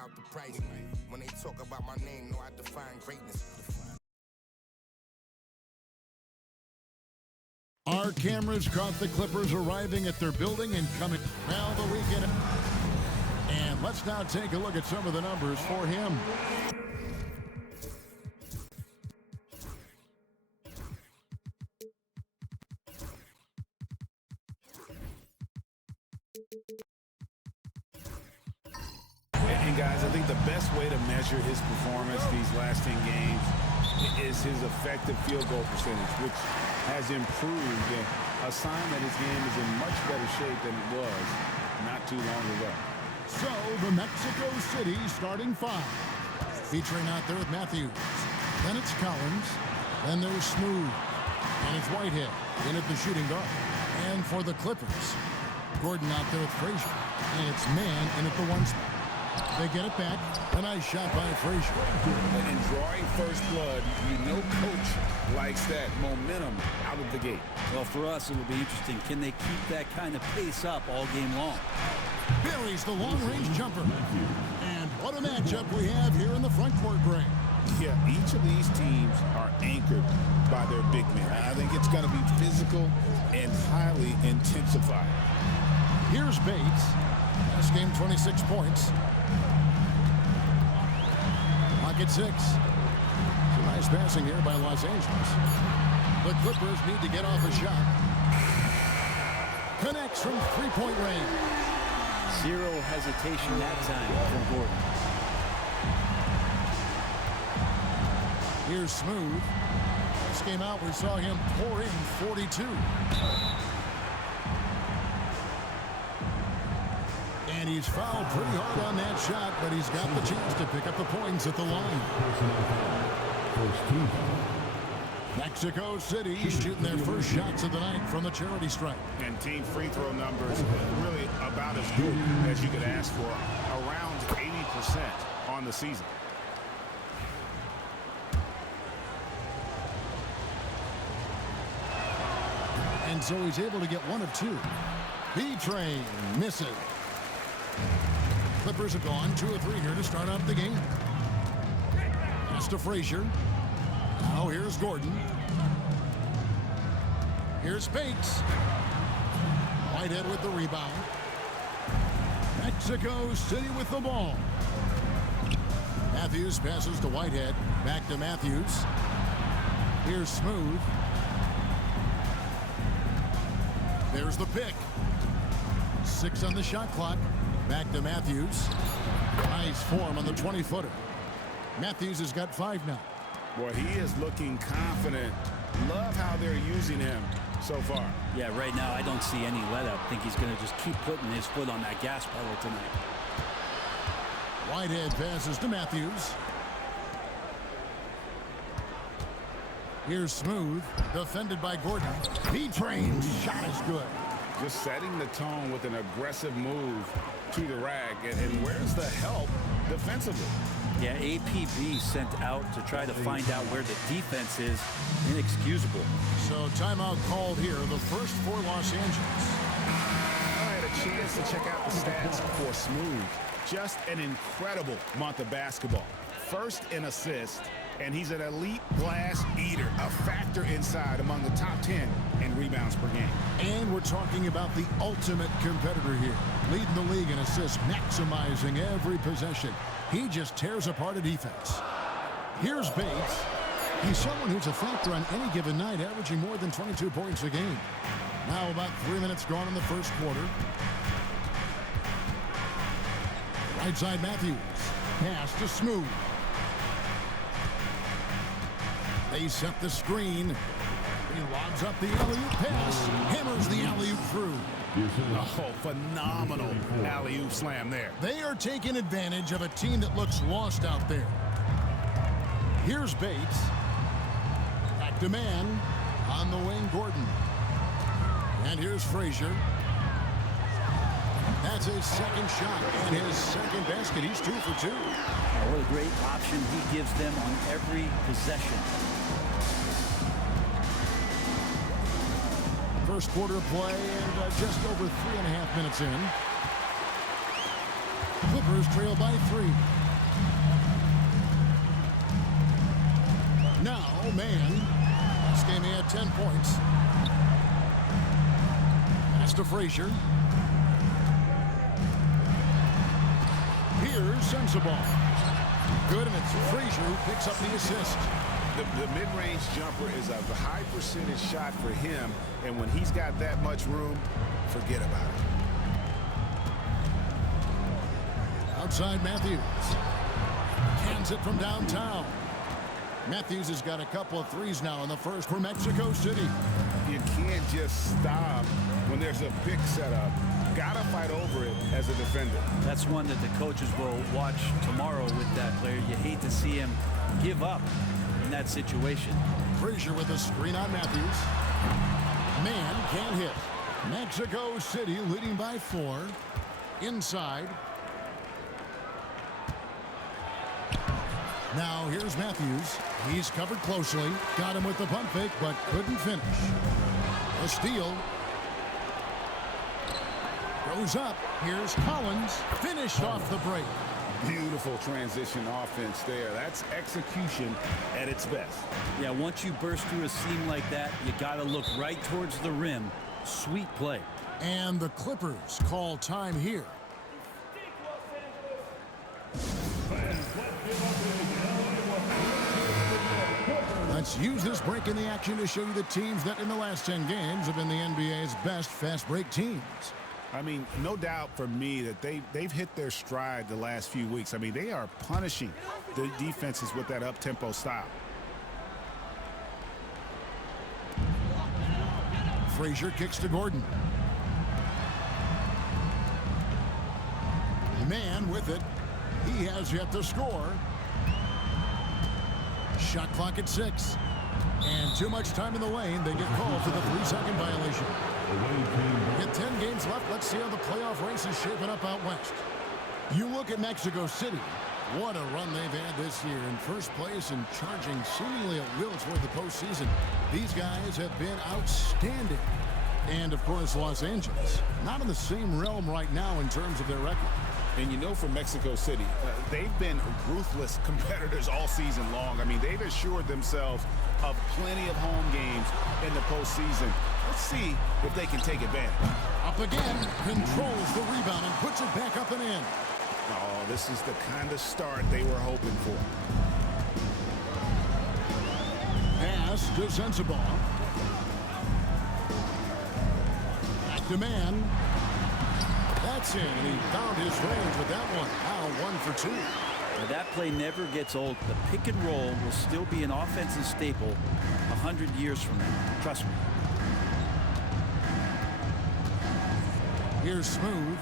about the price. When they talk about my name, know I define greatness. Our cameras caught the Clippers arriving at their building and coming now the weekend. And let's now take a look at some of the numbers for him. And guys, I think the best way to measure his performance these last 10 games is his effective field goal percentage, which has improved, a sign that his game is in much better shape than it was not too long ago. So, the Mexico City starting five. Featuring out there with Matthews. Then it's Collins. Then there's Smooth. And it's Whitehead in at the shooting guard. And for the Clippers, Gordon out there with Frazier. And it's Man in at the one spot. They get it back. A nice shot by Frazier. And drawing first blood, you know coach likes that momentum out of the gate. Well, for us, it'll be interesting. Can they keep that kind of pace up all game long? Buries the long-range jumper. And what a matchup we have here in the front court, Greg. Yeah, each of these teams are anchored by their big men. I think it's going to be physical and highly intensified. Here's Bates. Last game, 26 points. Pocket 6. It's a nice passing here by Los Angeles. The Clippers need to get off a shot. Connects from three-point range. Zero hesitation that time from Gordon. Here's Smooth. This game out, we saw him pour in 42. And he's fouled pretty hard on that shot, but he's got the chance to pick up the points at the line. Mexico City shooting their first shots of the night from the charity stripe. And team free throw numbers really about as good as you could ask for. Around 80% on the season. And so he's able to get one of two. B-Train misses. Clippers have gone 2 of 3 here to start out the game. Pass to Frazier. Now here's Gordon. Here's Bates. Whitehead with the rebound. Mexico City with the ball. Matthews passes to Whitehead. Back to Matthews. Here's Smooth. There's the pick. 6 on the shot clock. Back to Matthews. Nice form on the 20-footer. Matthews has got 5 now. Boy, he is looking confident. Love how they're using him so far. Yeah, right now I don't see any let up. I think he's going to just keep putting his foot on that gas pedal tonight. Whitehead passes to Matthews. Here's Smooth, defended by Gordon. B-Train's shot is good. Just setting the tone with an aggressive move to the rack. And where's the help defensively? Yeah, APB sent out to try to find out where the defense is. Inexcusable. So timeout called here, the first for Los Angeles. I had a chance to check out the stats for Smooth. Just an incredible month of basketball. First in assists, and he's an elite glass eater, a factor inside among the top 10 in rebounds per game. And we're talking about the ultimate competitor here. Leading the league in assists, maximizing every possession. He just tears apart a defense. Here's Bates. He's someone who's a factor on any given night, averaging more than 22 points a game. Now about 3 minutes gone in the first quarter. Right side Matthews. Pass to Smooth. They set the screen. He lobs up the alley-oop pass. Hammers the alley-oop through. Oh, phenomenal alley-oop slam there. They are taking advantage of a team that looks lost out there. Here's Bates. Back to Man. On the wing, Gordon. And here's Frazier. That's his second shot and his second basket. He's 2 for 2. Oh, what a great option he gives them on every possession. First quarter play and just over 3.5 minutes in. Clippers trail by 3. Now, man. This game he had 10 points. Pass to Frazier. Here's Sensabaugh. Good, and it's Frazier who picks up the assist. The mid-range jumper is a high percentage shot for him, and when he's got that much room, forget about it. Outside Matthews. Cans it from downtown. Matthews has got a couple of threes now in the first for Mexico City. You can't just stop when there's a pick set up. Gotta fight over it as a defender. That's one that the coaches will watch tomorrow with that player. You hate to see him give up in that situation. Frazier with a screen on Matthews. Man can't hit. Mexico City leading by 4. Inside. Now here's Matthews. He's covered closely. Got him with the pump fake, but couldn't finish. A steal. Goes up. Here's Collins. Finished off the break. Beautiful transition offense there. That's execution at its best. Yeah, once you burst through a seam like that, you got to look right towards the rim. Sweet play. And the Clippers call time here. Let's use this break in the action to show you the teams that in the last 10 games have been the NBA's best fast break teams. I mean, no doubt for me that they've hit their stride the last few weeks. I mean, they are punishing the defenses with that up-tempo style. Frazier kicks to Gordon. Man with it. He has yet to score. Shot clock at 6. And too much time in the lane. They get called for the 3-second violation. With 10 games left, let's see how the playoff race is shaping up out west. You look at Mexico City. What a run they've had this year. In first place and charging seemingly at will toward the postseason. These guys have been outstanding. And, of course, Los Angeles. Not in the same realm right now in terms of their record. And you know, for Mexico City, they've been ruthless competitors all season long. I mean, they've assured themselves of plenty of home games in the postseason. Let's see if they can take advantage. Up again, controls the rebound and puts it back up and in. Oh, this is the kind of start they were hoping for. Pass to Sensabaugh. Back to Man. That's in, and he found his range with that one. Now 1 for 2. Now, that play never gets old. The pick and roll will still be an offensive staple 100 years from now. Trust me. Here's Smooth.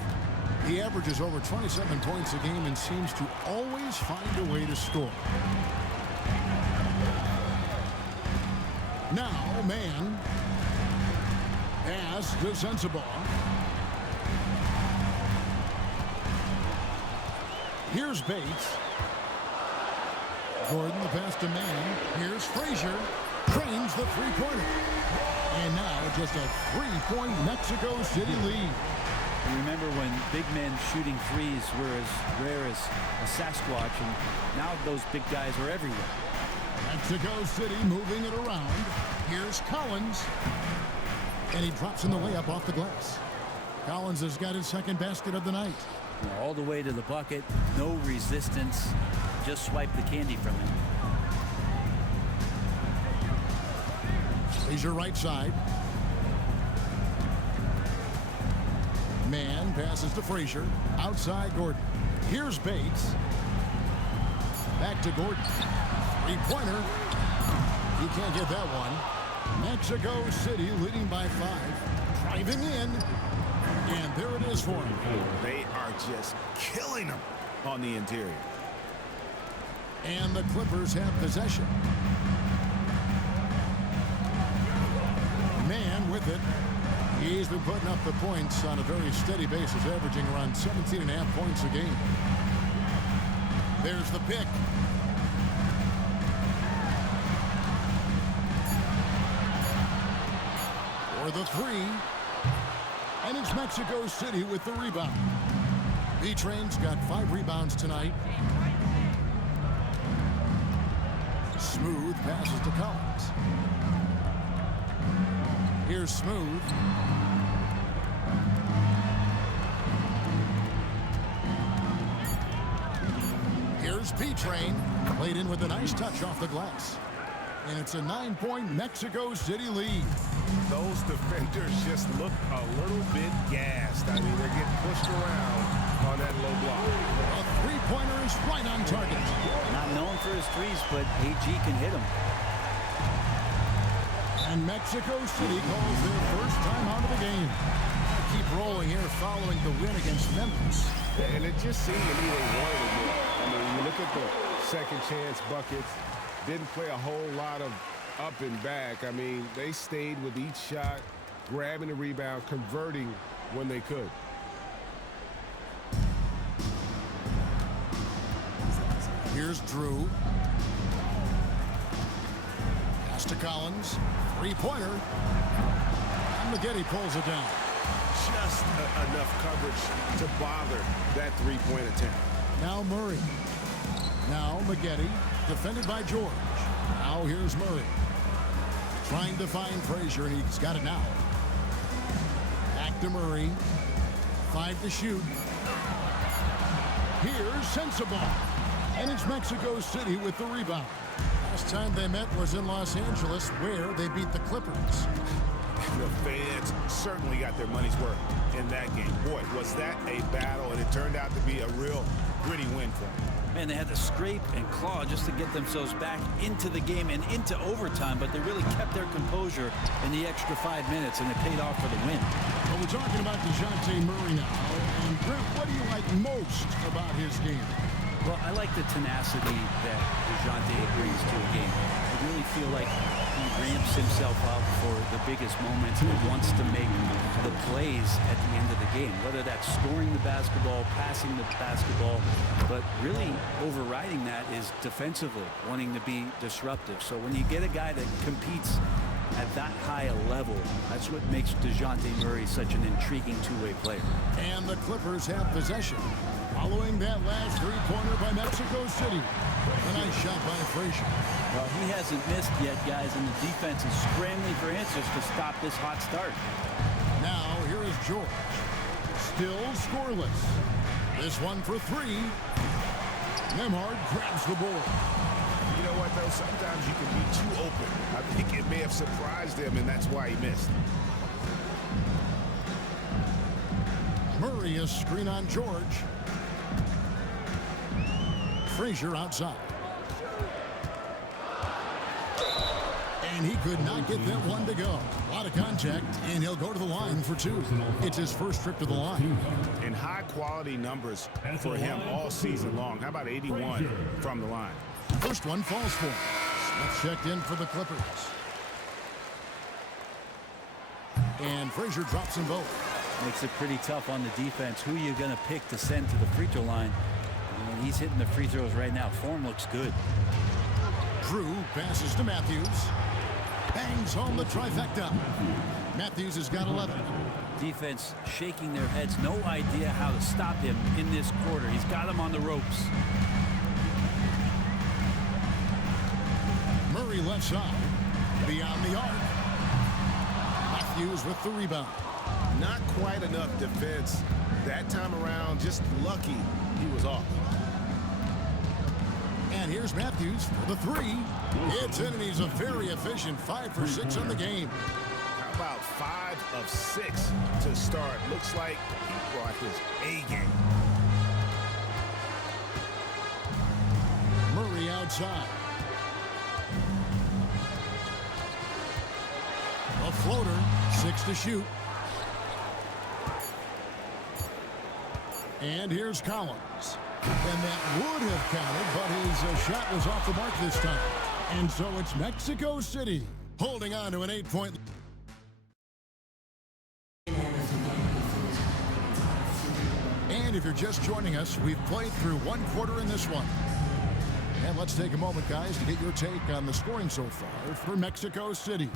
He averages over 27 points a game and seems to always find a way to score. Now, Man. Pass to Sensabaugh. Here's Bates. Gordon, the pass to Man. Here's Frazier. Trains the three-pointer. And now just a 3-point Mexico City lead. Remember when big men shooting threes were as rare as a Sasquatch, and now those big guys are everywhere. Mexico City moving it around. Here's Collins. And he drops in the layup off the glass. Collins has got his second basket of the night. All the way to the bucket, no resistance, just swipe the candy from him. Frazier right side. Man passes to Frazier. Outside Gordon. Here's Bates. Back to Gordon. Three-pointer. He can't get that one. Mexico City leading by 5. Driving in. And there it is for him. They are just killing them on the interior. And the Clippers have possession. Man with it. He's been putting up the points on a very steady basis, averaging around 17.5 points a game. There's the pick. For the 3. And it's Mexico City with the rebound. B-Train's got 5 rebounds tonight. Smooth passes to Collins. Here's Smooth. Here's B-Train. Played in with a nice touch off the glass. And it's a 9-point Mexico City lead. Those defenders just look a little bit gassed. I mean, they're getting pushed around on that low block. A three-pointer is right on target. Not known for his threes, but AG can hit him. And Mexico City calls their first time out of the game. Keep rolling here following the win against Memphis. And it just seemed to me they wanted it more. I mean, you look at the second chance buckets, didn't play a whole lot of up and back. I mean, they stayed with each shot, grabbing the rebound, converting when they could. Here's Drew. Pass to Collins. Three-pointer. And Maggette pulls it down. Just enough coverage to bother that three-point attempt. Now Murray. Now Maggette, defended by George. Now here's Murray. Trying to find Frazier, and he's got it now. Back to Murray. 5 to shoot. Here's Sensabaugh. And it's Mexico City with the rebound. Last time they met was in Los Angeles, where they beat the Clippers. The fans certainly got their money's worth in that game. Boy, was that a battle, and it turned out to be a real gritty win for them. Man, they had to scrape and claw just to get themselves back into the game and into overtime, but they really kept their composure in the extra 5 minutes, and it paid off for the win. Well, we're talking about DeJounte Murray now. And Brent, what do you like most about his game? Well, I like the tenacity that DeJounte brings to a game. I really feel like he ramps himself up for the biggest moments and wants to make the plays at the end of the game, whether that's scoring the basketball, passing the basketball, but really overriding that is defensively, wanting to be disruptive. So when you get a guy that competes at that high a level, that's what makes DeJounte Murray such an intriguing two-way player. And the Clippers have possession. Following that last three-pointer by Mexico City. A nice shot by Frazier. Well, he hasn't missed yet, guys, and the defense is scrambling for answers to stop this hot start. Now, here is George. Still scoreless. This one for 3. Nembhard grabs the board. You know what, though? Sometimes you can be too open. I think it may have surprised him, and that's why he missed. Murray is screen on George. Frazier outside. And he could not get that one to go. A lot of contact, and he'll go to the line for 2. It's his first trip to the line. And high-quality numbers for him all season long. How about 81 from the line? First one falls for him. Smith checked in for the Clippers. And Frazier drops them both. Makes it pretty tough on the defense. Who are you going to pick to send to the free throw line? And he's hitting the free throws right now. Form looks good. Drew passes to Matthews. Bangs home the trifecta. Matthews has got 11. Defense shaking their heads. No idea how to stop him in this quarter. He's got him on the ropes. Murray left side. Beyond the arc. Matthews with the rebound. Not quite enough defense that time around. Just lucky he was off. And here's Matthews for the 3. It's in, and he's a very efficient 5 for 6 on the game. How about 5 of 6 to start? Looks like he brought his A game. Murray outside. A floater, 6 to shoot. And here's Collins. And that would have counted, but his shot was off the mark this time. And so it's Mexico City holding on to an 8-point. And if you're just joining us, we've played through 1 quarter in this one. And let's take a moment, guys, to get your take on the scoring so far for Mexico City.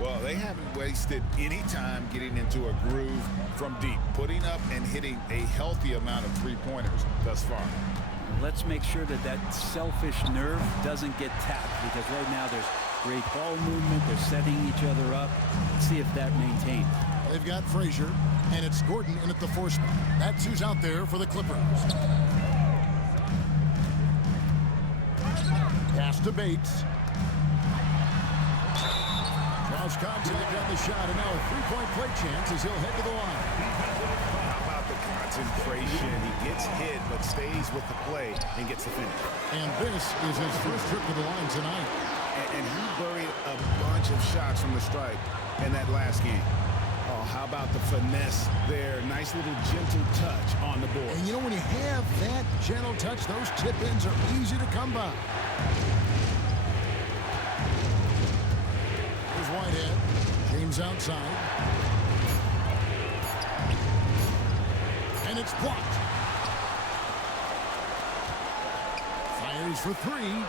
Well, they haven't wasted any time getting into a groove from deep, putting up and hitting a healthy amount of three-pointers thus far. Let's make sure that that selfish nerve doesn't get tapped, because right now there's great ball movement. They're setting each other up. Let's see if that maintains. They've got Frazier, and it's Gordon in at the four spot. That's who's out there for the Clippers. Pass to Bates. Cross contact on the shot, and now a three-point play chance as he'll head to the line. How about the concentration? He gets hit, but stays with the play and gets the finish. And this is his first trip to the line tonight. And he buried a bunch of shots from the stripe in that last game. Oh, how about the finesse there? Nice little gentle touch on the board. And you know, when you have that gentle touch, those tip-ins are easy to come by. Here's Whitehead. James outside. And it's blocked. Fires for three.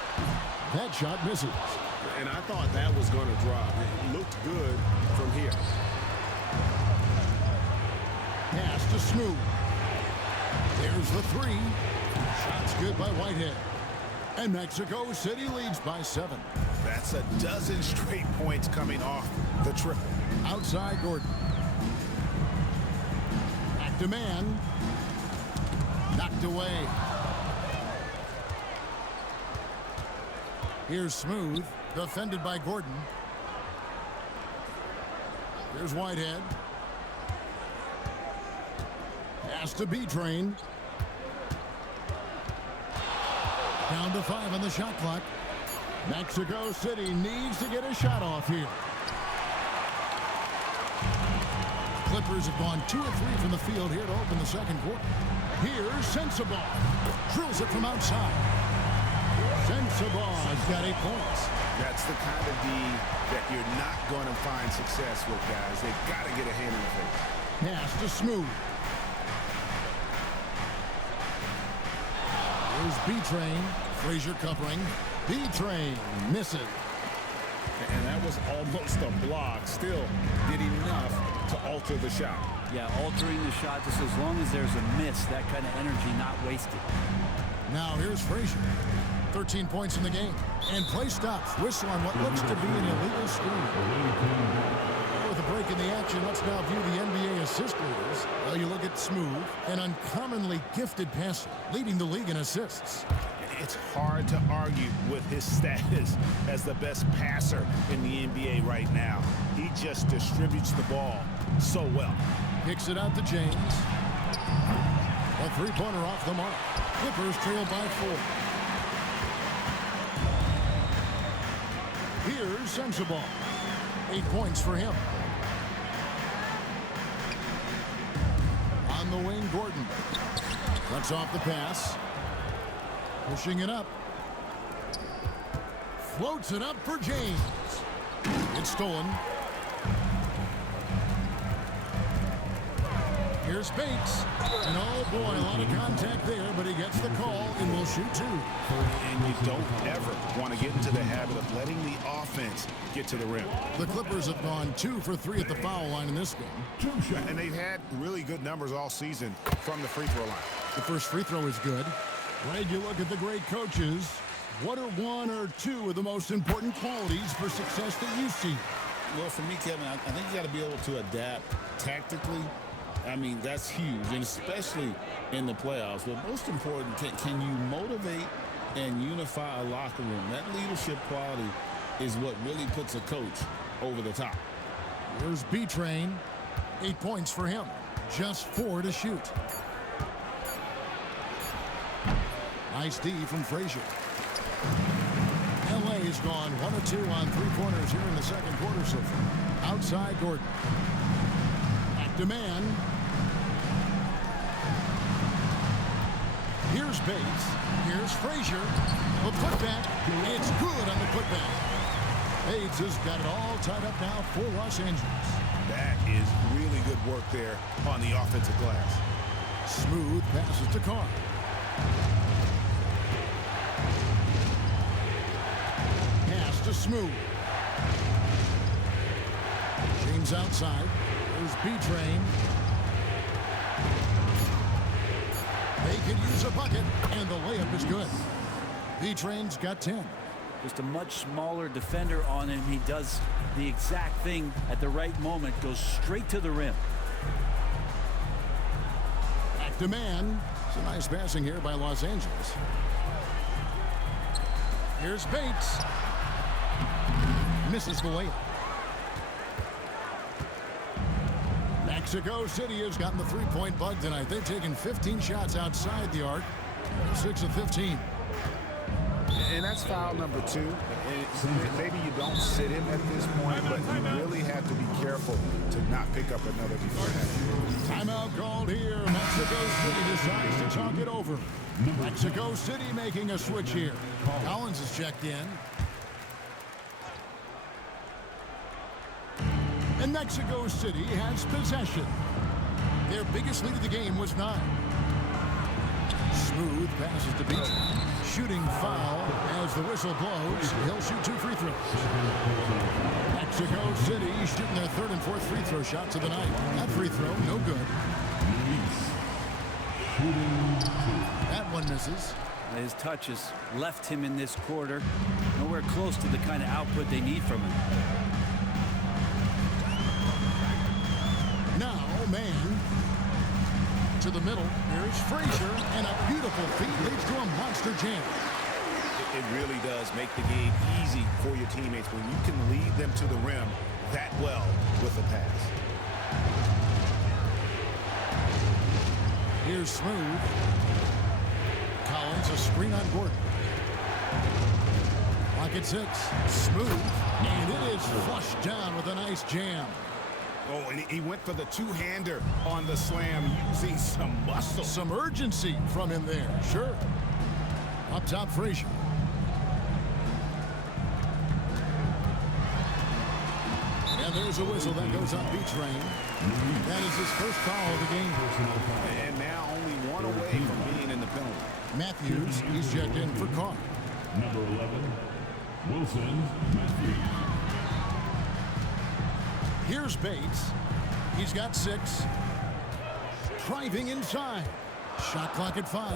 That shot misses. And I thought that was going to drop. It looked good from here. Pass to Smooth. There's the three. Shot's good by Whitehead. And Mexico City leads by 7. That's a dozen straight points coming off the triple. Outside Gordon. Back to man. Knocked away. Here's Smooth. Defended by Gordon. Here's Whitehead. Pass to B-Train. Down to 5 on the shot clock. Mexico City needs to get a shot off here. Clippers have gone 2 of 3 from the field here to open the second quarter. Here's Sensabaugh. Drills it from outside. Sensabaugh has got 8 points. That's the kind of D that you're not going to find success with, guys. They've got to get a hand in the face. Pass to Smooth. Here's B-Train. Frazier covering. B-Train misses. And that was almost a block. Still did enough to alter the shot. Yeah, altering the shot, just as long as there's a miss, that kind of energy not wasted. Now here's Frazier. 13 points in the game. And play stops. Whistle on what looks to be an illegal screen. With a break in the action, let's now view the NBA assist leaders. Well, you look at Smooth, an uncommonly gifted passer, leading the league in assists. It's hard to argue with his status as the best passer in the NBA right now. He just distributes the ball so well. Kicks it out to James. A three-pointer off the mark. Clippers trail by 4. Here's Sensabaugh. 8 points for him. On the wing, Gordon. Cuts off the pass. Pushing it up. Floats it up for James. It's stolen. Here's Bates. And oh boy, a lot of contact there, but he gets the call and will shoot 2. And you don't ever want to get into the habit of letting the offense get to the rim. The Clippers have gone 2 for 3 at the foul line in this game. And they've had really good numbers all season from the free throw line. The first free throw is good. Greg, you look at the great coaches. What are 1 or 2 of the most important qualities for success that you see? Well, for me, Kevin, I think you got to be able to adapt tactically. I mean, that's huge, and especially in the playoffs. But most important, can you motivate and unify a locker room? That leadership quality is what really puts a coach over the top. Here's B-Train. 8 points for him. Just 4 to shoot. Nice D from Frazier. LA's gone 1 of 2 on three-pointers here in the second quarter so far. Outside Gordon. Back to man. Here's Bates. Here's Frazier. The putback. It's good on the putback. Bates has got it all tied up now for Los Angeles. That is really good work there on the offensive glass. Smooth passes to Carr. Pass to Smooth. Collins outside. There's B-Train. They could use a bucket, and the layup is good. B-Train's got 10. Just a much smaller defender on him. He does the exact thing at the right moment, goes straight to the rim. Back to man. Some nice passing here by Los Angeles. Here's Bates. Misses the layup. Mexico City has gotten the three-point bug tonight. They've taken 15 shots outside the arc. 6 of 15. And that's foul number 2. And maybe you don't sit him at this point, but you really have to be careful to not pick up another defense. Timeout called here. Mexico City decides to talk it over. Mexico City making a switch here. Collins is checked in. And Mexico City has possession. Their biggest lead of the game was 9. Smooth passes to Beach. Shooting foul as the whistle blows. He'll shoot 2 free throws. Mexico City shooting their 3rd and 4th free throw shots of the night. That free throw, no good. That one misses. His touch has left him in this quarter. Nowhere close to the kind of output they need from him. Now, man. To the middle. Here's Frazier, and a beautiful feed leads to a monster jam. It really does make the game easy for your teammates when you can lead them to the rim that well with a pass. Here's Smooth. Collins, a screen on Gordon. Clock at 6. Smooth, and it is flushed down with a nice jam. Oh, and he went for the two-hander on the slam using some muscle. Some urgency from him there, sure. Up top, Frazier. And there's a whistle that goes on B-Train. That is his first foul of the game. And now only one away from being in the penalty. Matthews, he's checked in for Carr. Number 11, Wilson Matthews. Here's Bates. He's got 6. Driving inside. Shot clock at 5.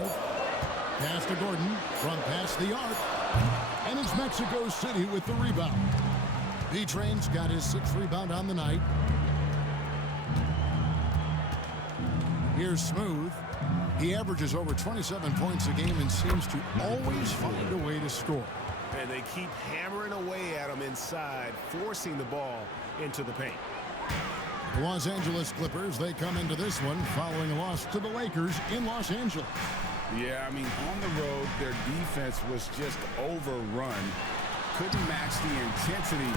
Pass to Gordon from past the arc. And it's Mexico City with the rebound. B-Train's got his 6th rebound on the night. Here's Smooth. He averages over 27 points a game and seems to always find a way to score. And they keep hammering away at him inside, forcing the ball into the paint. The Los Angeles Clippers, they come into this one following a loss to the Lakers in Los Angeles. Yeah, I mean, on the road, their defense was just overrun. Couldn't match the intensity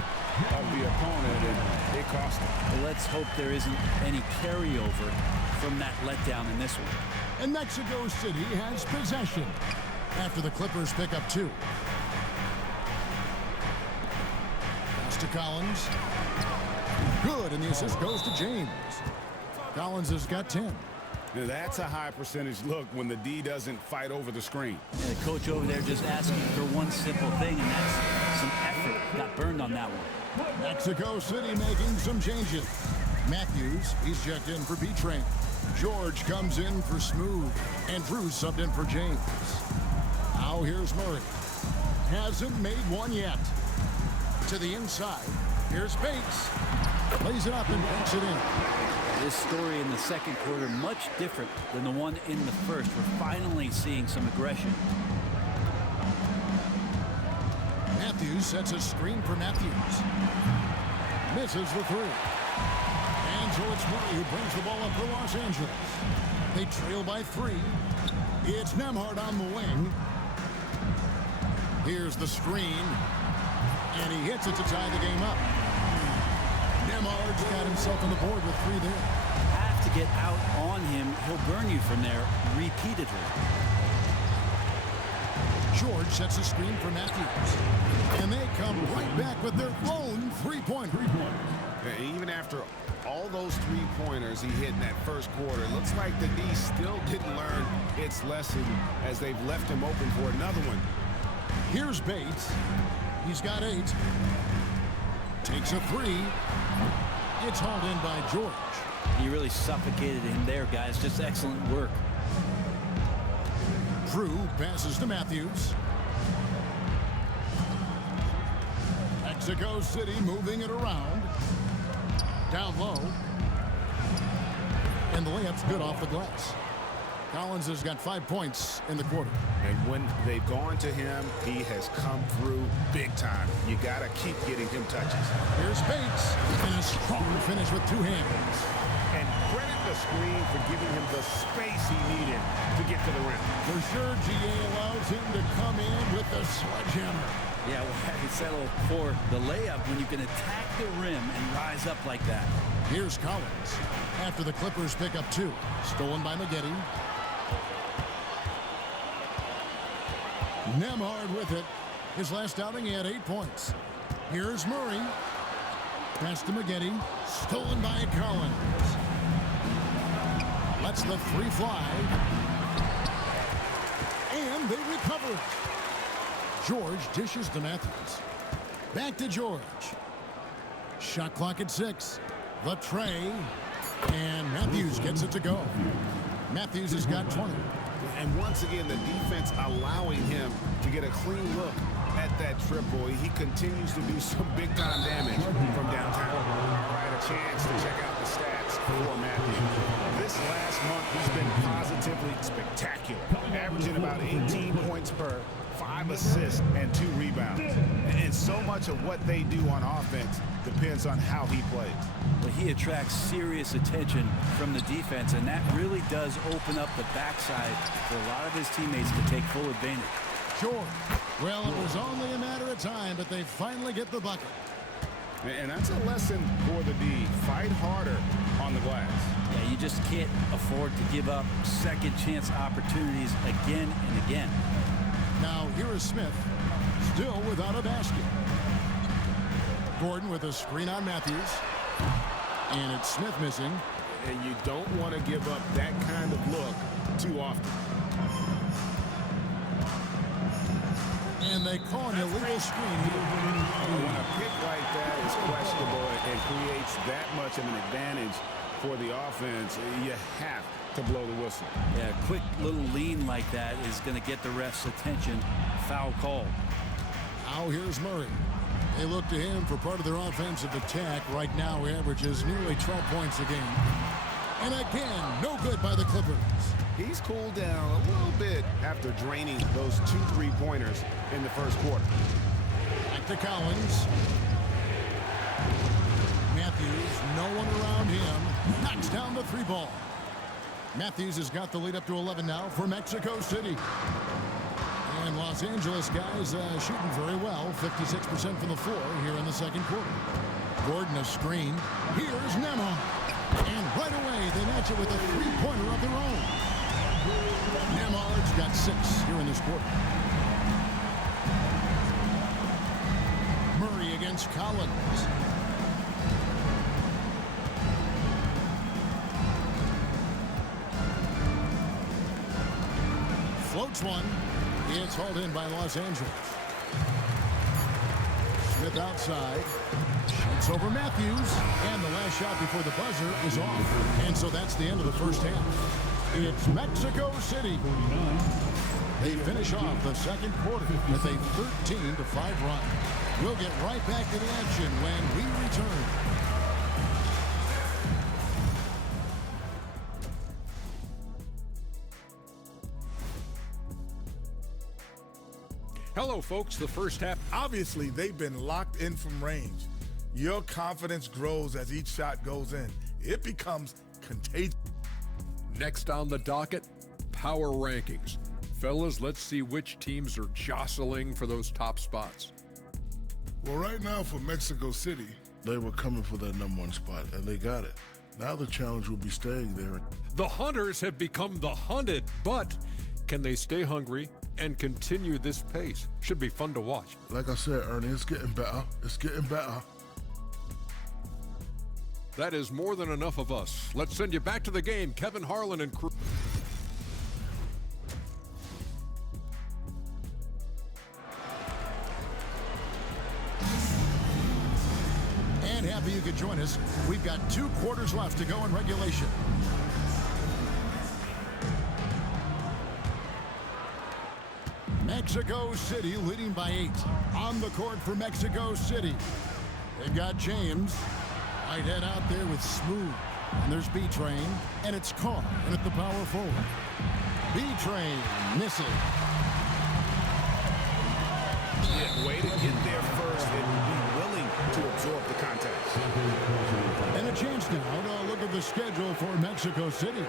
of the opponent, and it cost them. Well, let's hope there isn't any carryover from that letdown in this one. And Mexico City has possession after the Clippers pick up 2. Pass to Collins. Good, and the assist goes to James. Collins has got 10. Now, that's a high percentage look when the D doesn't fight over the screen. And the coach over there just asking for one simple thing, and that's some effort. Got burned on that one. Mexico City making some changes. Matthews, he's checked in for B-Train. George comes in for Smooth, and Drew subbed in for James. Now here's Murray. Hasn't made one yet. To the inside. Here's Bates. Lays it up and banks it in. This story in the second quarter much different than the one in the first. We're finally seeing some aggression. Matthews sets a screen for Matthews. Misses the 3. And so it's Murray who brings the ball up for Los Angeles. They trail by 3. It's Nembhard on the wing. Here's the screen. And he hits it to tie the game up. Nembhard's got himself on the board with 3 there. Have to get out on him. He'll burn you from there repeatedly. George sets a screen for Matthews. And they come right back with their own three-pointer. Even after all those three-pointers he hit in that first quarter, it looks like the D still didn't learn its lesson as they've left him open for another one. Here's Bates. He's got 8. Takes a 3. It's hauled in by George. He really suffocated him there, guys. Just excellent work. Drew passes to Matthews. Mexico City moving it around. Down low. And the layup's good off the glass. Collins has got 5 points in the quarter. And when they've gone to him, he has come through big time. You got to keep getting him touches. Here's Bates. And a strong finish with 2 hands. And credit the screen for giving him the space he needed to get to the rim. For sure, GA allows him to come in with the sledgehammer. Yeah, we'll have to settle for the layup when you can attack the rim and rise up like that. Here's Collins. After the Clippers pick up 2. Stolen by Maggette. Nemhard with it. His last outing, he had 8 points. Here's Murray. Pass to Maggette. Stolen by Collins. Lets the 3 fly. And they recover it. George dishes to Matthews. Back to George. Shot clock at 6. The tray. And Matthews gets it to go. Matthews has got 20. And once again, the defense allowing him to get a clean look at that triple. He continues to do some big-time damage from downtown. I had a chance to check out the stats for Matthews. This last month, he's been positively spectacular, averaging about 18 points per 5 assists and 2 rebounds. And so much of what they do on offense depends on how he plays. But he attracts serious attention from the defense, and that really does open up the backside for a lot of his teammates to take full advantage. George. Well, it was only a matter of time, but they finally get the bucket. And that's a lesson for the D. Fight harder on the glass. Yeah, you just can't afford to give up second chance opportunities again and again. Now here is Smith, still without a basket. Gordon with a screen on Matthews. And it's Smith missing. And you don't want to give up that kind of look too often. And they call an illegal screen. When a pick like that is questionable and creates that much of an advantage for the offense, you have to blow the whistle. Yeah, a quick little lean like that is going to get the ref's attention. Foul call. Now here's Murray. They look to him for part of their offensive attack. Right now he averages nearly 12 points a game. And again, no good by the Clippers. He's cooled down a little bit after draining those 2 3-pointers in the first quarter. Back to Collins. Matthews, no one around him. Knocks down the 3 ball. Matthews has got the lead up to 11 now for Mexico City. And Los Angeles guys shooting very well. 56% from the floor here in the second quarter. Gordon a screen. Here's Nemhard. And right away they match it with a 3-pointer of their own. Nemhard's got 6 here in this quarter. Murray against Collins. Floats one. It's hauled in by Los Angeles. Smith outside. Shoots over Matthews. And the last shot before the buzzer is off. And so that's the end of the first half. It's Mexico City. They finish off the second quarter with a 13-5 run. We'll get right back to the action when we return. Hello, folks. The first half. Obviously, they've been locked in from range. Your confidence grows as each shot goes in. It becomes contagious. Next on the docket, power rankings. Fellas, let's see which teams are jostling for those top spots. Well, right now for Mexico City, they were coming for that #1 spot, and they got it. Now the challenge will be staying there. The Hunters have become the hunted, but can they stay hungry and continue this pace? Should be fun to watch. Like I said, Ernie, it's getting better. It's getting better. That is more than enough of us. Let's send you back to the game, Kevin Harlan and crew. And and happy you could join us. We've got 2 quarters left to go in regulation. Mexico City leading by 8. On the court for Mexico City. They've got James. Whitehead out there with Smooth. And there's B-Train. And it's Carr in at the power forward. B-Train misses. Yeah, way to get there first and be willing to absorb the contact. And a chance now to look at the schedule for Mexico City.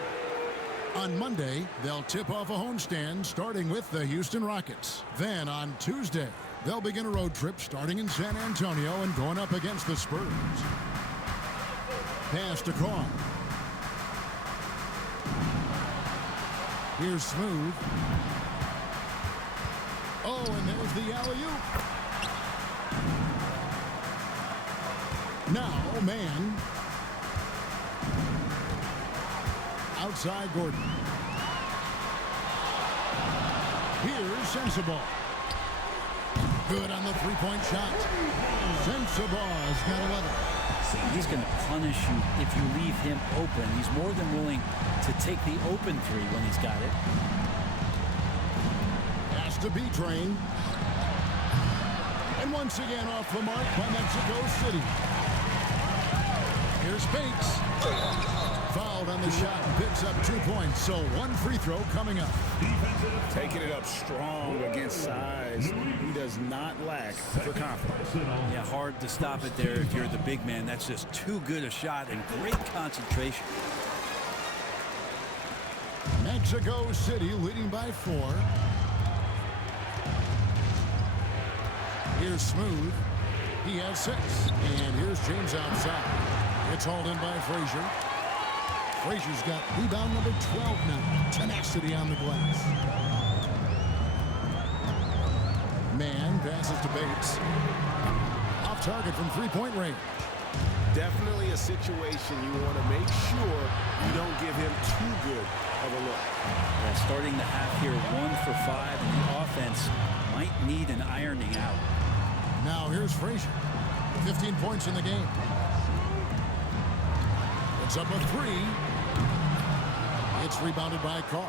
On Monday, they'll tip off a homestand starting with the Houston Rockets. Then on Tuesday, they'll begin a road trip starting in San Antonio and going up against the Spurs. Pass to Carr. Here's Smooth. Oh, and there's the alley-oop. Now, man. Outside Gordon. Here's Sensabaugh. Good on the three-point shot. Sensabaugh's got 11. He's going to punish you if you leave him open. He's more than willing to take the open three when he's got it. Pass to B-Train. And once again off the mark by Mexico City. Here's Bates. Fouled on the shot, picks up 2 points, so 1 free throw coming up. Taking it up strong against size. He does not lack for confidence. Yeah, hard to stop it there if you're the big man. That's just too good a shot and great concentration. Mexico City leading by 4. Here's Smooth. He has 6. And here's James outside. It's hauled in by Frazier. Frazier's got rebound number 12 now. Tenacity on the glass. Man passes to Bates. Off target from 3-point range. Definitely a situation you want to make sure you don't give him too good of a look. Yeah, starting the half here 1 for 5, and the offense might need an ironing out. Now here's Frazier. 15 points in the game. It's up a 3. It's rebounded by Carr.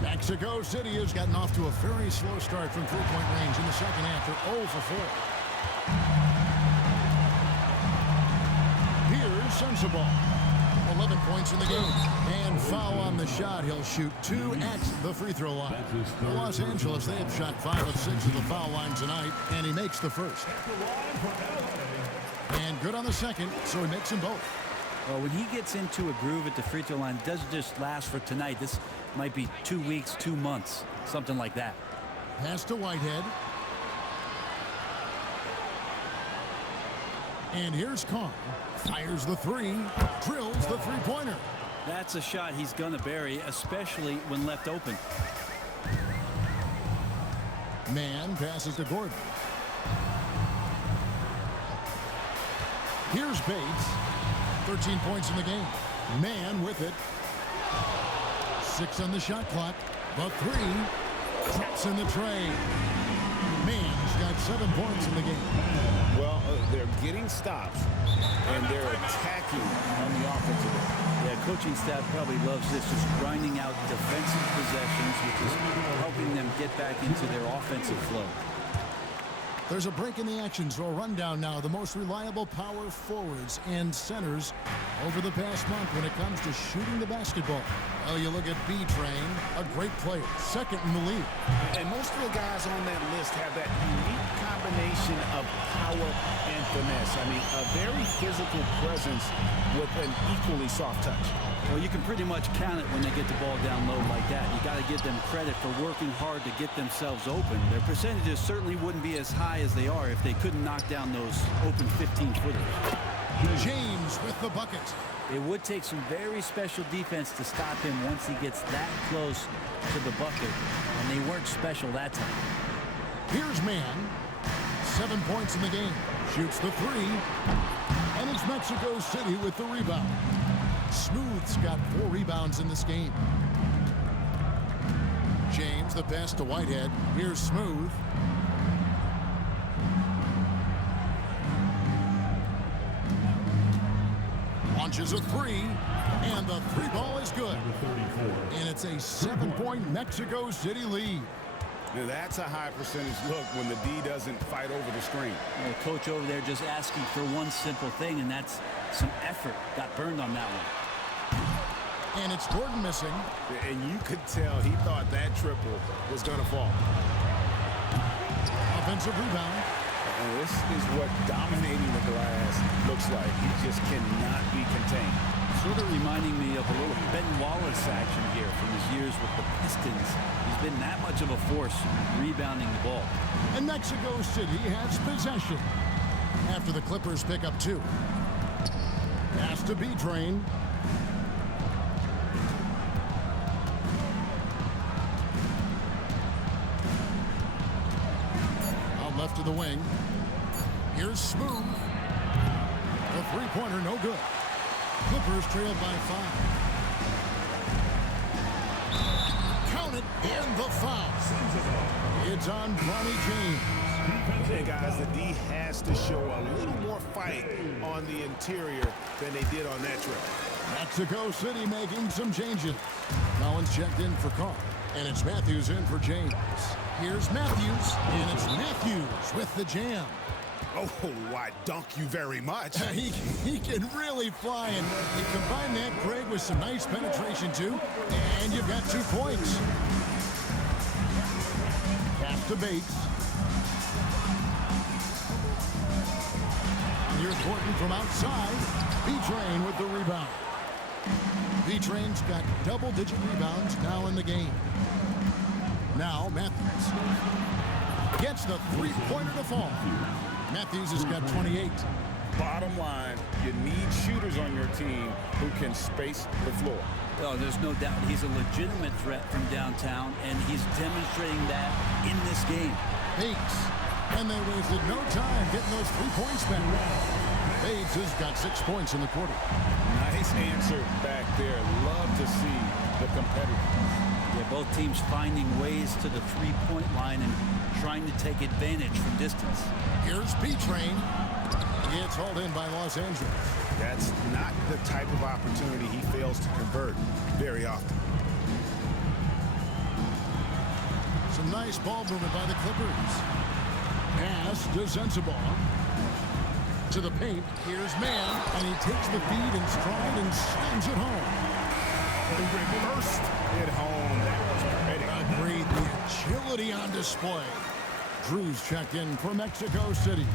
Mexico City has gotten off to a very slow start from 3-point range in the second half. They're 0 for 4. Here's Sensabaugh. 11 points in the game. And foul on the shot. He'll shoot 2 at the free throw line. For Los Angeles, they have shot 5 of 6 at the foul line tonight, and he makes the first. And good on the second, so he makes them both. Well, when he gets into a groove at the free throw line, it doesn't just last for tonight. This might be 2 weeks, 2 months, something like that. Pass to Whitehead. And here's Carr. Fires the 3. Drills the 3-pointer. That's a shot he's going to bury, especially when left open. Man passes to Gordon. Here's Bates. 13 points in the game. Man with it. 6 on the shot clock. The 3. Traps in the tray. Man's got 7 points in the game. Well, they're getting stops, and they're attacking on the offensive end. Yeah, coaching staff probably loves this, just grinding out defensive possessions, which is helping them get back into their offensive flow. There's a break in the action, so a rundown now. The most reliable power forwards and centers over the past month when it comes to shooting the basketball. Well, you look at B-Train, a great player, second in the league. And most of the guys on that list have that unique combination of power and finesse. I mean, a very physical presence with an equally soft touch. Well, you can pretty much count it when they get the ball down low like that. You got to give them credit for working hard to get themselves open. Their percentages certainly wouldn't be as high as they are if they couldn't knock down those open 15-footers. James with the bucket. It would take some very special defense to stop him once he gets that close to the bucket, and they weren't special that time. Here's Man. 7 points in the game. Shoots the 3. And it's Mexico City with the rebound. Smooth's got 4 rebounds in this game. James, the pass to Whitehead. Here's Smooth. launches a three, and the three ball is good. And it's a 7-point Mexico City lead. Now that's a high percentage look when the D doesn't fight over the screen. The coach over there just asking for one simple thing, and that's some effort. Got burned on that one. And it's Gordon missing. And you could tell he thought that triple was going to fall. Offensive rebound. And this is what dominating the glass looks like. He just cannot be contained. Sort of reminding me of a little Ben Wallace action here from his years with the Pistons. He's been that much of a force rebounding the ball. And Mexico City has possession after the Clippers pick up 2. Pass to B-Train. Out left to the wing. Here's Smooth. The three-pointer, no good. Clippers trailed by 5. Count it, and the foul. It's on Bronny James. Hey guys, the D has to show a little more fight on the interior than they did on that trip. Mexico City making some changes. Collins checked in for Carr, and it's Matthews in for James. Here's Matthews, and it's Matthews with the jam. Oh, why, dunk you very much. He can really fly, and you combine that, Craig, with some nice penetration, too, and you've got 2 points. Pass to Bates. And here's Horton from outside. B-Train with the rebound. B-Train's got double-digit rebounds now in the game. Now Matthews gets the three-pointer to fall. Matthews has got 28. Bottom line, you need shooters on your team who can space the floor. Oh, there's no doubt he's a legitimate threat from downtown, and he's demonstrating that in this game. Bates, and they wasted no time getting those 3 points back. Bates has got 6 points in the quarter. Nice answer back there. Love to see the competitors. Yeah, both teams finding ways to the three-point line and trying to take advantage from distance. Here's B-Train. It's hauled in by Los Angeles. That's not the type of opportunity he fails to convert very often. Some nice ball movement by the Clippers. Pass to Sensabaugh. To the paint. Here's Mann, and he takes the feed in stride and slams it home. Reversed it home. That was pretty. Agreed. The agility on display. Drews checked in for Mexico City.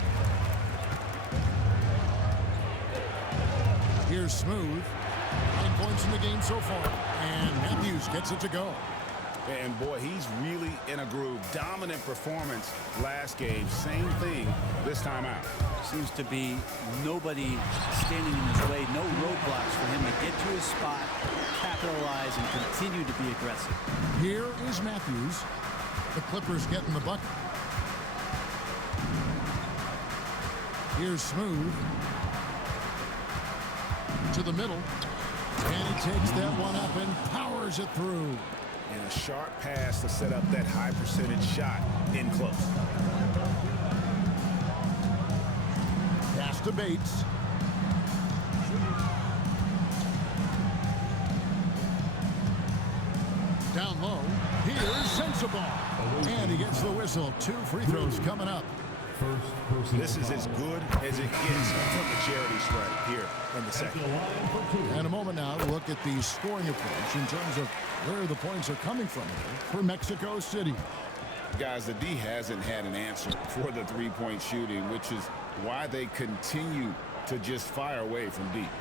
Here's Smooth. 9 points in the game so far. And Matthews gets it to go. And boy, he's really in a groove. Dominant performance last game. Same thing this time out. Seems to be nobody standing in his way. No roadblocks for him to get to his spot, capitalize, and continue to be aggressive. Here is Matthews. The Clippers getting the bucket. Here's Smooth. To the middle. And he takes that one up and powers it through. And a sharp pass to set up that high percentage shot in close. Pass to Bates. Down low. Here's Sensabaugh. And he gets the whistle. 2 free throws coming up. This is as good as it gets from the charity stripe here in the second. And a moment now to look at the scoring approach in terms of where the points are coming from here for Mexico City. Guys, the D hasn't had an answer for the three-point shooting, which is why they continue to just fire away from deep.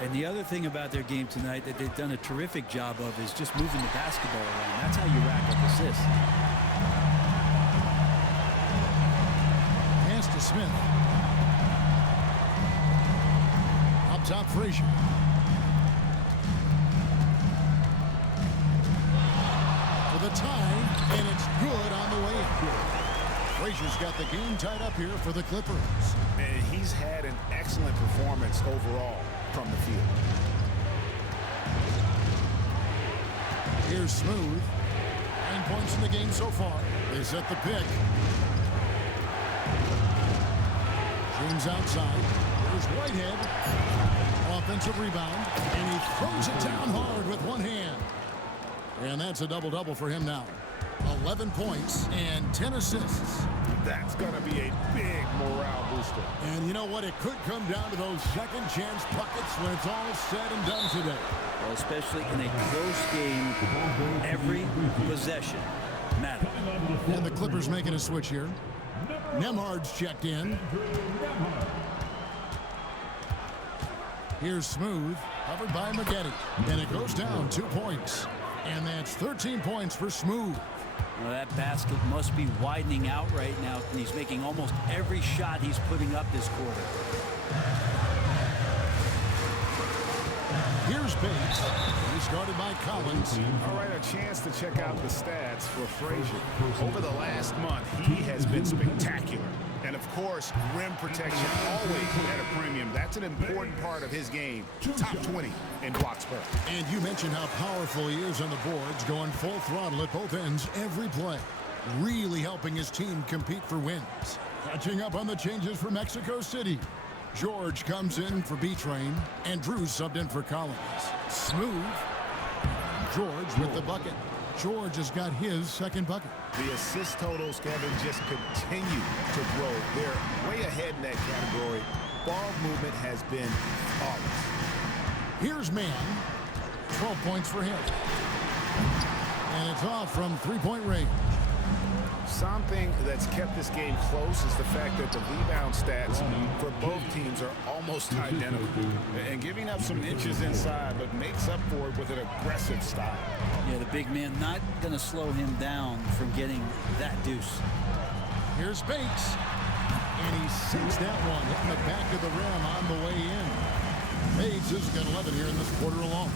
And the other thing about their game tonight that they've done a terrific job of is just moving the basketball around. That's how you rack up assists. Pass to Smith. Up top, Frazier. For the tie, and it's good on the way in. Frazier's got the game tied up here for the Clippers. And he's had an excellent performance overall from the field. Here's Smooth. 9 points in the game so far. They set the pick. James outside. Here's Whitehead. Off offensive rebound, and he throws it down hard with one hand. And that's a double-double for him now. 11 points and 10 assists. That's going to be a big morale booster. And you know what? It could come down to those second-chance buckets when it's all said and done today. Well, especially in a close game, every possession matters. And the Clippers making a switch here. Nembhard's checked in. Here's Smooth, covered by Maggette. And it goes down 2 points. And that's 13 points for Smooth. Well, that basket must be widening out right now, and he's making almost every shot he's putting up this quarter. Here's Bates. He's guarded by Collins. All right, a chance to check out the stats for Frazier. Over the last month, he has been spectacular. And, of course, rim protection always at a premium. That's an important part of his game. Top 20 in blocks per. And you mentioned how powerful he is on the boards, going full throttle at both ends every play. Really helping his team compete for wins. Catching up on the changes for Mexico City. George comes in for B-Train, and Drew subbed in for Collins. Smooth. George with the bucket. George has got his second bucket. The assist totals, Kevin, just continue to grow. They're way ahead in that category. Ball movement has been flawless. Here's Mann. 12 points for him. And it's off from three-point range. Something that's kept this game close is the fact that the rebound stats for both teams are almost identical. And giving up some inches inside, but makes up for it with an aggressive style. Yeah, the big man not going to slow him down from getting that deuce. Here's Bates. And he sinks that one, hitting the back of the rim on the way in. Bates has got 11 here in this quarter alone.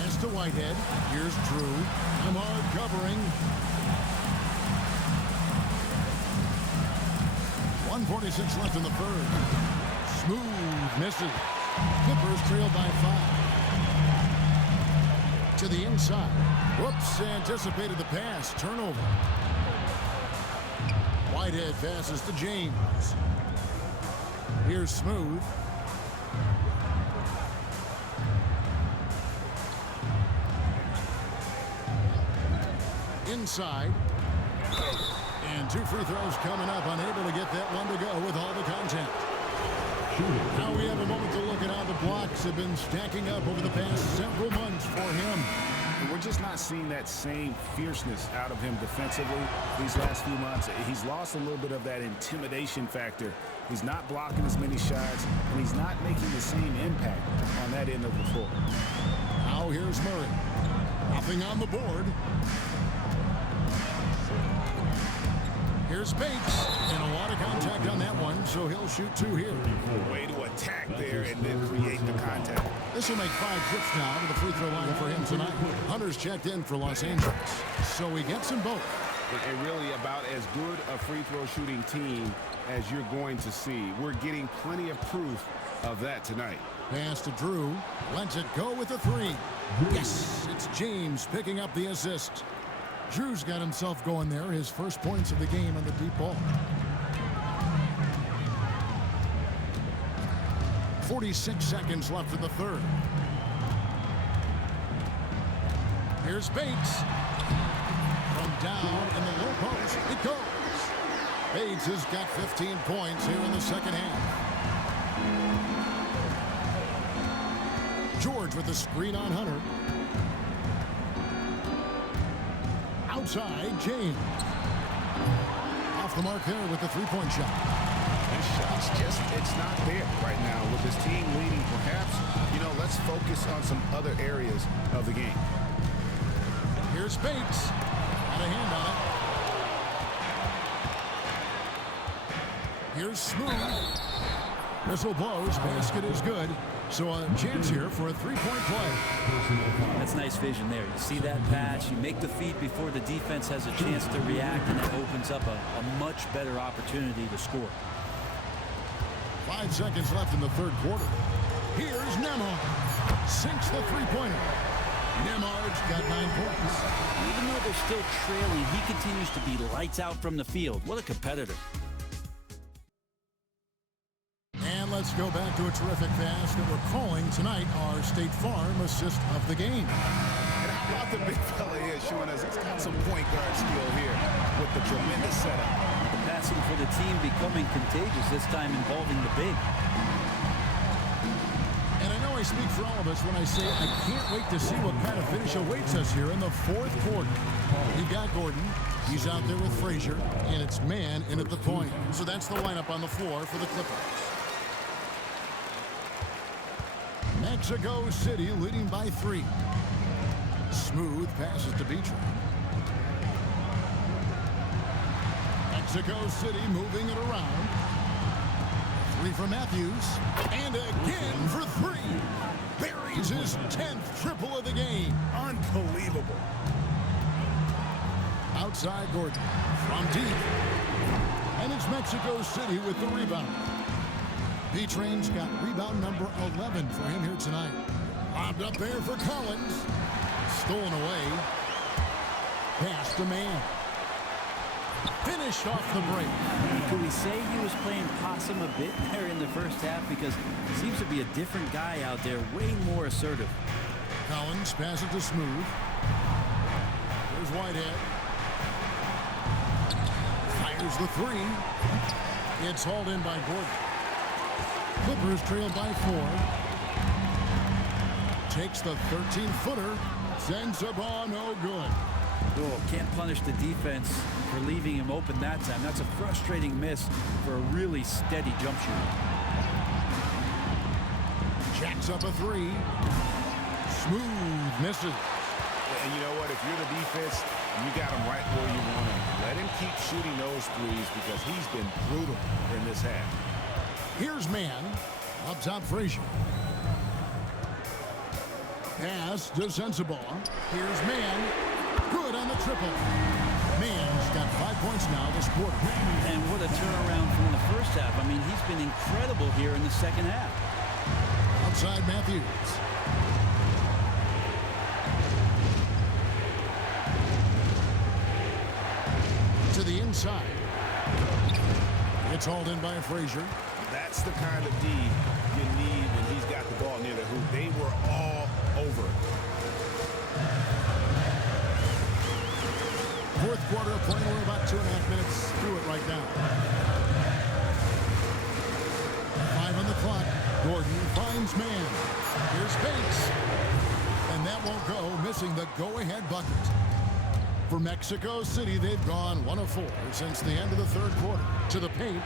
Pass to Whitehead. Here's Drew. Nembhard covering. 1:46 left in the third. Smooth misses. Clippers trail by 5. To the inside. Whoops, anticipated the pass. Turnover. Whitehead passes to James. Here's Smooth. Inside. And 2 free throws coming up. Unable to get that one to go with all the contact. Now we have a moment to look at how the blocks have been stacking up over the past several months for him. And we're just not seeing that same fierceness out of him defensively these last few months. He's lost a little bit of that intimidation factor. He's not blocking as many shots, and he's not making the same impact on that end of the floor. Now here's Murray. Nothing on the board. Here's Bates, and a lot of contact on that one, so he'll shoot 2 here. Way to attack there and then create the contact. This will make 5 trips now to the free throw line for him tonight. Hunter's checked in for Los Angeles, so he gets them both. And really about as good a free throw shooting team as you're going to see. We're getting plenty of proof of that tonight. Pass to Drew, lets it go with a 3. Yes, it's James picking up the assist. Drew's got himself going there, his first points of the game on the deep ball. 46 seconds left in the third. Here's Bates. From down in the low post, it goes. Bates has got 15 points here in the second half. George with the screen on Hunter. Outside, James. Off the mark there with the three-point shot. His shot's just, it's not there right now. With his team leading, perhaps, let's focus on some other areas of the game. Here's Bates. Got a hand on it. Here's Smooth. Whistle blows. Basket is good. So a chance here for a three-point play. That's nice vision there. You see that pass, you make the feed before the defense has a chance to react, and that opens up a much better opportunity to score. 5 seconds left in the third quarter. Here's Nembhard. Sinks the three-pointer. Nembhard's got 9 points. Even though they're still trailing, he continues to be lights out from the field. What a competitor. Let's go back to a terrific pass that we're calling tonight our State Farm assist of the game. And how about the big fella here showing us he's got some point guard skill here with the tremendous setup. The passing for the team becoming contagious, this time involving the big. And I know I speak for all of us when I say I can't wait to see what kind of finish awaits us here in the fourth quarter. You've got Gordon. He's out there with Frazier, and it's man in at the point. So that's the lineup on the floor for the Clippers. Mexico City leading by 3. Smooth passes to Beatrice. Mexico City moving it around. 3 for Matthews. And again for 3. Buries his 10th triple of the game. Unbelievable. Outside Gordon from deep. And it's Mexico City with the rebound. B-Train's got rebound number 11 for him here tonight. Lobbed up there for Collins. Stolen away. Pass to man. Finished off the break. Could we say he was playing possum a bit there in the first half? Because he seems to be a different guy out there, way more assertive. Collins passes to Smooth. Here's Whitehead. Fires the 3. It's hauled in by Gordon. Clippers trailed by 4. Takes the 13-footer. Sends the ball no good. Oh, can't punish the defense for leaving him open that time. That's a frustrating miss for a really steady jump shooter. Jacks up a 3. Smooth misses. And you know what? If you're the defense, you got him right where you want him. Let him keep shooting those threes because he's been brutal in this half. Here's man. Up top Frazier. Pass to Sensabaugh. Here's man. Good on the triple. Man's got 5 points now this quarter. And what a turnaround from the first half. I mean, he's been incredible here in the second half. Outside Matthews. To the inside. It's hauled in by Frazier. That's the kind of D you need when he's got the ball near the hoop. They were all over it. Fourth quarter of play. We're about 2.5 minutes through it right now. 5 on the clock. Gordon finds man. Here's Banks. And that won't go, missing the go-ahead bucket. For Mexico City, they've gone 1 of 4 since the end of the third quarter. To the paint.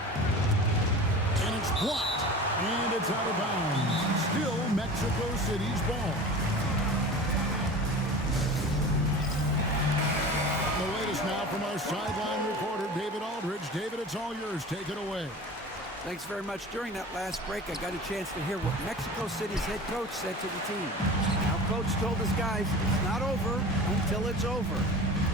And it's blocked. And it's out of bounds. Still Mexico City's ball. The latest now from our sideline reporter, David Aldridge. David, it's all yours. Take it away. Thanks very much. During that last break, I got a chance to hear what Mexico City's head coach said to the team. Now, coach told his guys it's not over until it's over.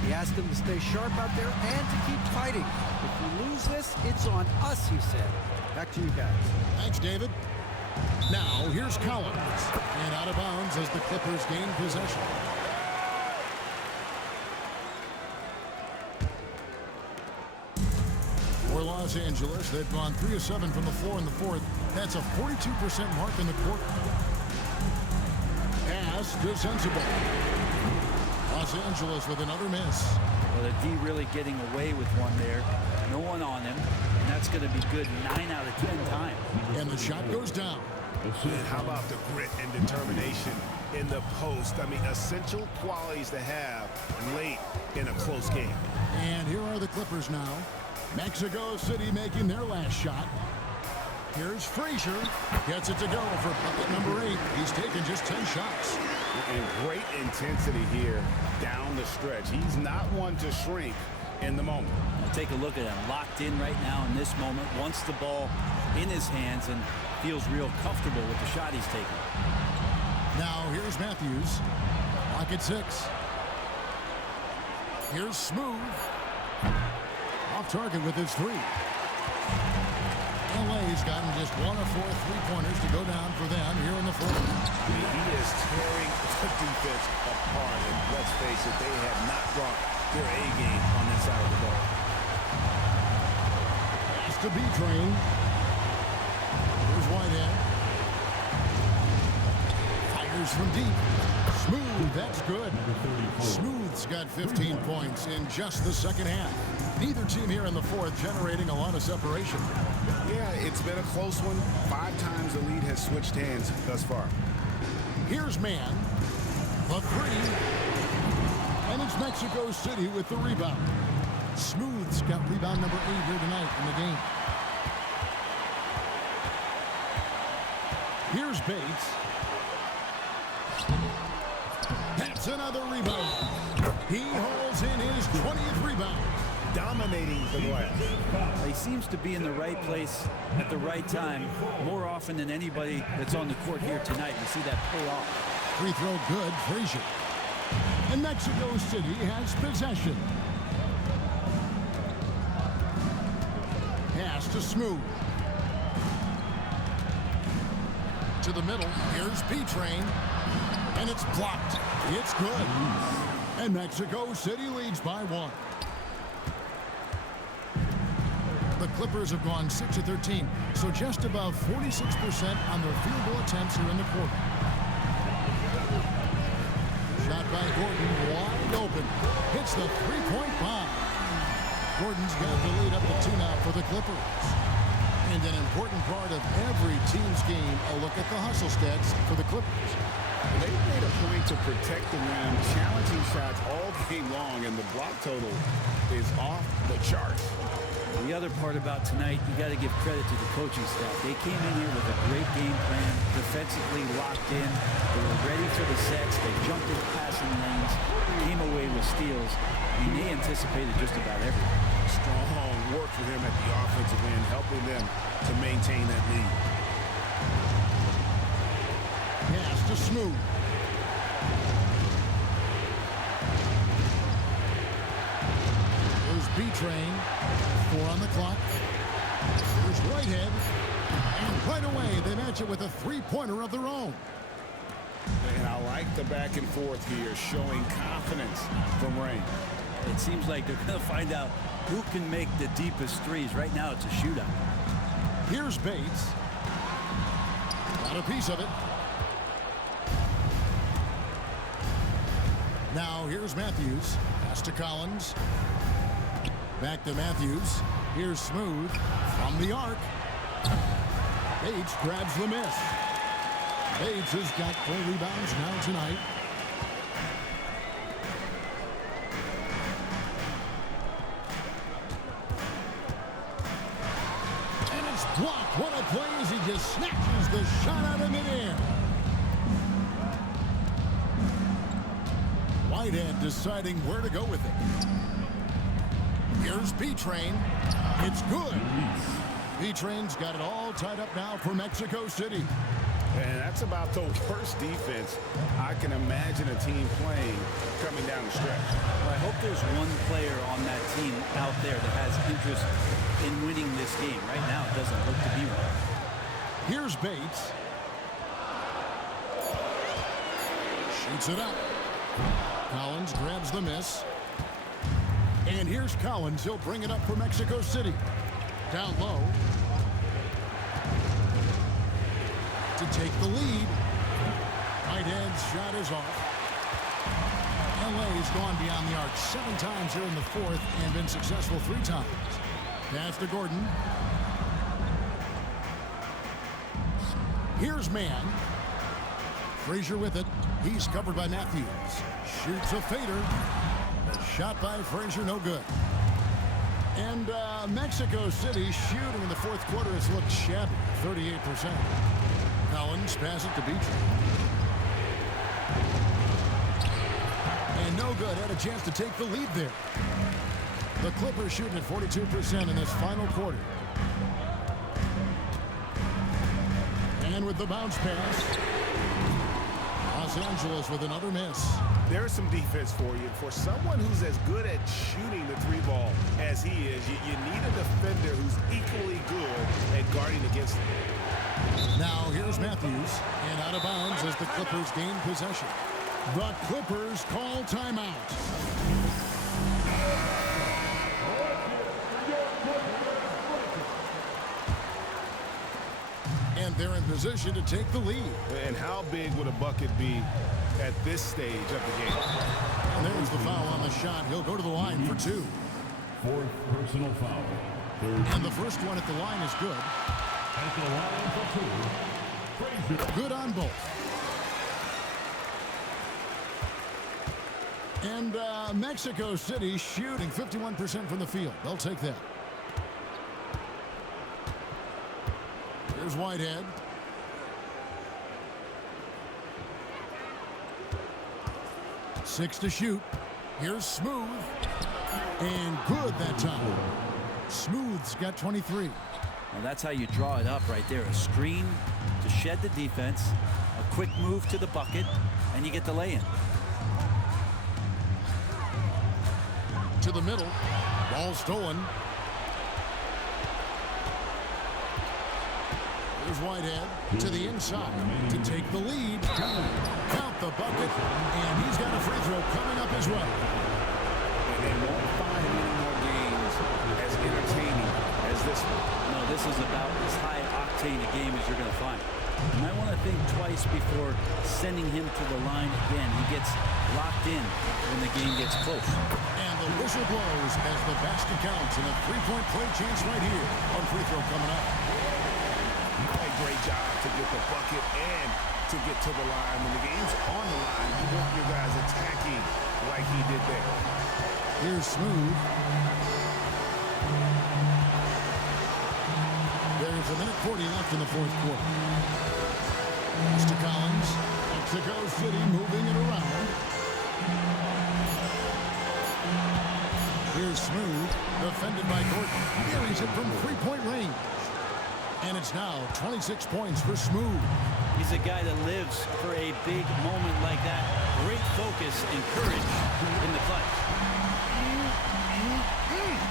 He asked them to stay sharp out there and to keep fighting. If we lose this, it's on us, he said. Back to you guys. Thanks, David. Now, here's Collins. And out of bounds as the Clippers gain possession. For Los Angeles, they've gone 3 of 7 from the floor in the fourth. That's a 42% mark in the quarter. Pass to Sensabaugh. Los Angeles with another miss. Well, the D really getting away with one there. No one on him. And that's going to be good 9 out of 10 times. And the shot goes down. And how about the grit and determination in the post? I mean, essential qualities to have late in a close game. And here are the Clippers now. Mexico City making their last shot. Here's Frazier. Gets it to go for bucket number 8. He's taken just 10 shots. And great intensity here down the stretch. He's not one to shrink in the moment. Now take a look at him. Locked in right now in this moment. Wants the ball in his hands and feels real comfortable with the shot he's taking. Now here's Matthews. Lock at 6. Here's Smooth. Off target with his 3. LA's gotten just 1 of 4 3-pointers to go down for them here in the fourth. I mean, he is tearing the defense apart. And let's face it, they have not brought their A game on this side of the ball. Pass to B-Train. Here's Whitehead. Fires from deep. Smooth, that's good. Smooth's got 15 points in just the second half. Neither team here in the fourth generating a lot of separation. Yeah, it's been a close one. 5 times the lead has switched hands thus far. Here's Mann. The three. And it's Mexico City with the rebound. Smooth's got rebound number 8 here tonight in the game. Here's Bates. That's another rebound. He holds in his 20th rebound. Dominating the glass. He seems to be in the right place at the right time more often than anybody that's on the court here tonight. We see that pay off. Free throw good, Frazier. And Mexico City has possession. Pass to Smooth. To the middle. Here's P-Train. And it's blocked. It's good. And Mexico City leads by 1. The Clippers have gone 6 of 13, so just above 46% on their field goal attempts here in the quarter. Shot by Gordon, wide open. Hits the three-point bomb. Gordon's got the lead up to 2 now for the Clippers. And an important part of every team's game, a look at the hustle stats for the Clippers. They've made a point to protect the rim, challenging shots all game long, and the block total is off the charts. The other part about tonight, you got to give credit to the coaching staff. They came in here with a great game plan, defensively locked in. They were ready for the sets. They jumped in passing lanes, came away with steals. I mean, they anticipated just about everything. Strong work for him at the offensive end, helping them to maintain that lead. Pass to Smooth. There's B-Train. 4 on the clock. Here's Whitehead. And right away, they match it with a three-pointer of their own. And I like the back and forth here, showing confidence from Rain. It seems like they're going to find out who can make the deepest threes. Right now, it's a shootout. Here's Bates. Got a piece of it. Now, here's Matthews. Pass to Collins. Back to Matthews. Here's Smooth from the arc. Bates grabs the miss. Bates has got 4 rebounds now tonight. And it's blocked. What a play as he just snatches the shot out of midair. Whitehead deciding where to go with it. Here's B-Train. It's good. B-Train's got it all tied up now for Mexico City. And that's about the worst defense I can imagine a team playing coming down the stretch. Well, I hope there's one player on that team out there that has interest in winning this game. Right now, it doesn't look to be one. Here's Bates. Shoots it up. Collins grabs the miss. And here's Collins. He'll bring it up for Mexico City. Down low. To take the lead. Whitehead's shot is off. LA's gone beyond the arc 7 times here in the fourth and been successful 3 times. Pass to Gordon. Here's Mann. Frazier with it. He's covered by Matthews. Shoots a fader. The shot by Frazier, no good. And Mexico City shooting in the fourth quarter has looked shabby, 38%. Collins pass it to Beatrice. And no good. Had a chance to take the lead there. The Clippers shooting at 42% in this final quarter. And with the bounce pass, Los Angeles with another miss. There's some defense for you. For someone who's as good at shooting the 3-ball as he is, you need a defender who's equally good at guarding against him. Now here's Matthews, and out of bounds as the Clippers gain possession. The Clippers call timeout. And they're in position to take the lead. And how big would a bucket be at this stage of the game? And there's the foul on the shot. He'll go to the line for 2. Fourth personal foul. And the first one at the line is good. At the line for 2. Frazier. Good on both. And Mexico City shooting 51% from the field. They'll take that. Here's Whitehead. Six to shoot. Here's Smooth. And good that time. Smooth's got 23. Well, that's how you draw it up right there. A screen to shed the defense, a quick move to the bucket, and you get the lay-in. To the middle. Ball stolen. Here's Whitehead to the inside to take the lead. Count the bucket, and he's got a free throw coming up as well. And won't find many more games as entertaining as this one. No, this is about as high octane a game as you're going to find. You might want to think twice before sending him to the line again. He gets locked in when the game gets close. And the whistle blows as the basket counts, and a three-point play chance right here on free throw coming up. You play a great job to get the bucket and to get to the line. When the game's on the line, you want your guys attacking like he did there. Here's Smooth. There's a minute 40 left in the fourth quarter. Pass to Collins. Mexico City moving it around. Here's Smooth. Defended by Gordon. Buries it from three-point range. And it's now 26 points for Smooth. He's a guy that lives for a big moment like that. Great focus and courage in the clutch.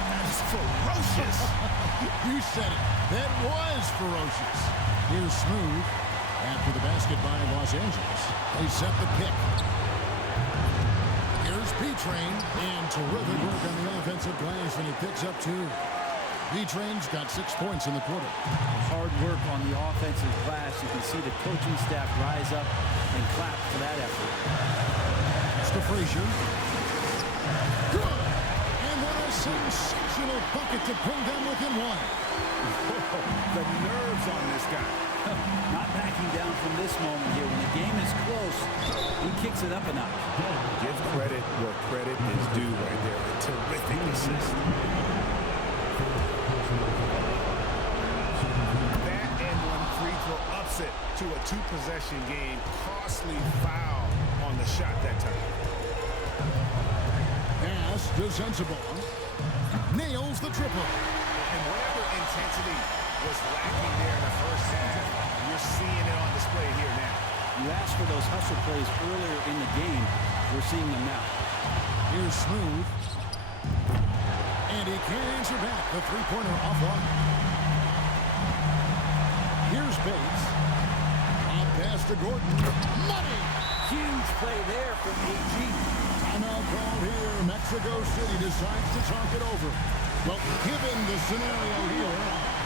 That is ferocious. You said it. That was ferocious. Here's Smooth. After the basket by Los Angeles. They set the pick. Here's B-Train. And terrific work on the offensive glass, and he picks up 2. B-Train's got 6 points in the quarter. Hard work on the offensive glass. You can see the coaching staff rise up and clap for that effort. That's to Frazier. Good! And what a sensational bucket to bring them within 1. The nerves on this guy. Not backing down from this moment here. When the game is close, he kicks it up a notch. Give credit where credit is due right there. A terrific assist. That and one free throw ups it to a 2-possession game. Costly foul on the shot that time. Pass to Sensible. Nails the triple. And whatever intensity was lacking there in the first half, you're seeing it on display here now. You asked for those hustle plays earlier in the game. We're seeing them now. Here's Smooth. And he can't answer back. The three-pointer offline. Here's Bates. On pass to Gordon. Money! Huge play there from AG. Timeout called here. Mexico City decides to talk it over. Well, given the scenario here,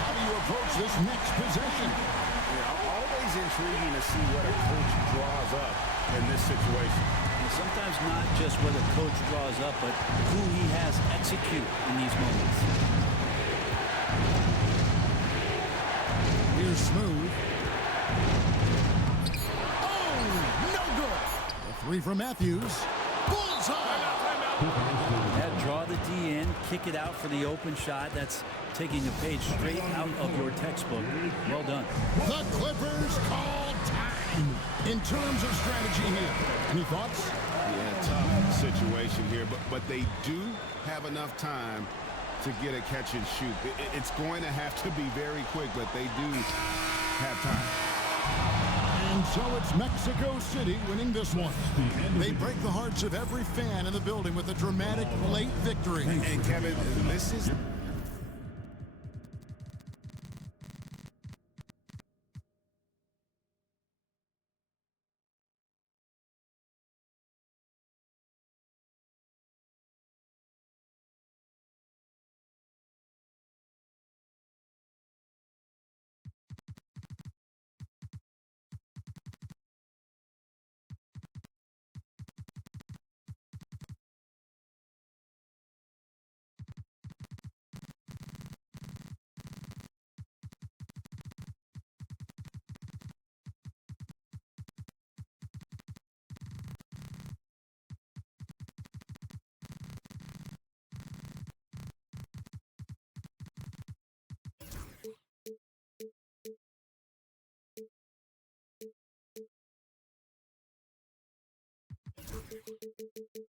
how do you approach this next possession? Yeah, always intriguing to see what a coach draws up in this situation. And sometimes not just what a coach draws up, but who he has execute in these moments. Here's Smooth. Oh, no good. The three from Matthews. Bullseye. Yeah, draw the D in, kick it out for the open shot. That's taking a page straight out of your textbook. Well done. The Clippers call time in terms of strategy here. Any thoughts? Yeah, tough situation here, but they do have enough time to get a catch and shoot. It's going to have to be very quick, but they do have time. And so it's Mexico City winning this one. They break the hearts of every fan in the building with a dramatic late victory. And Kevin, this is game.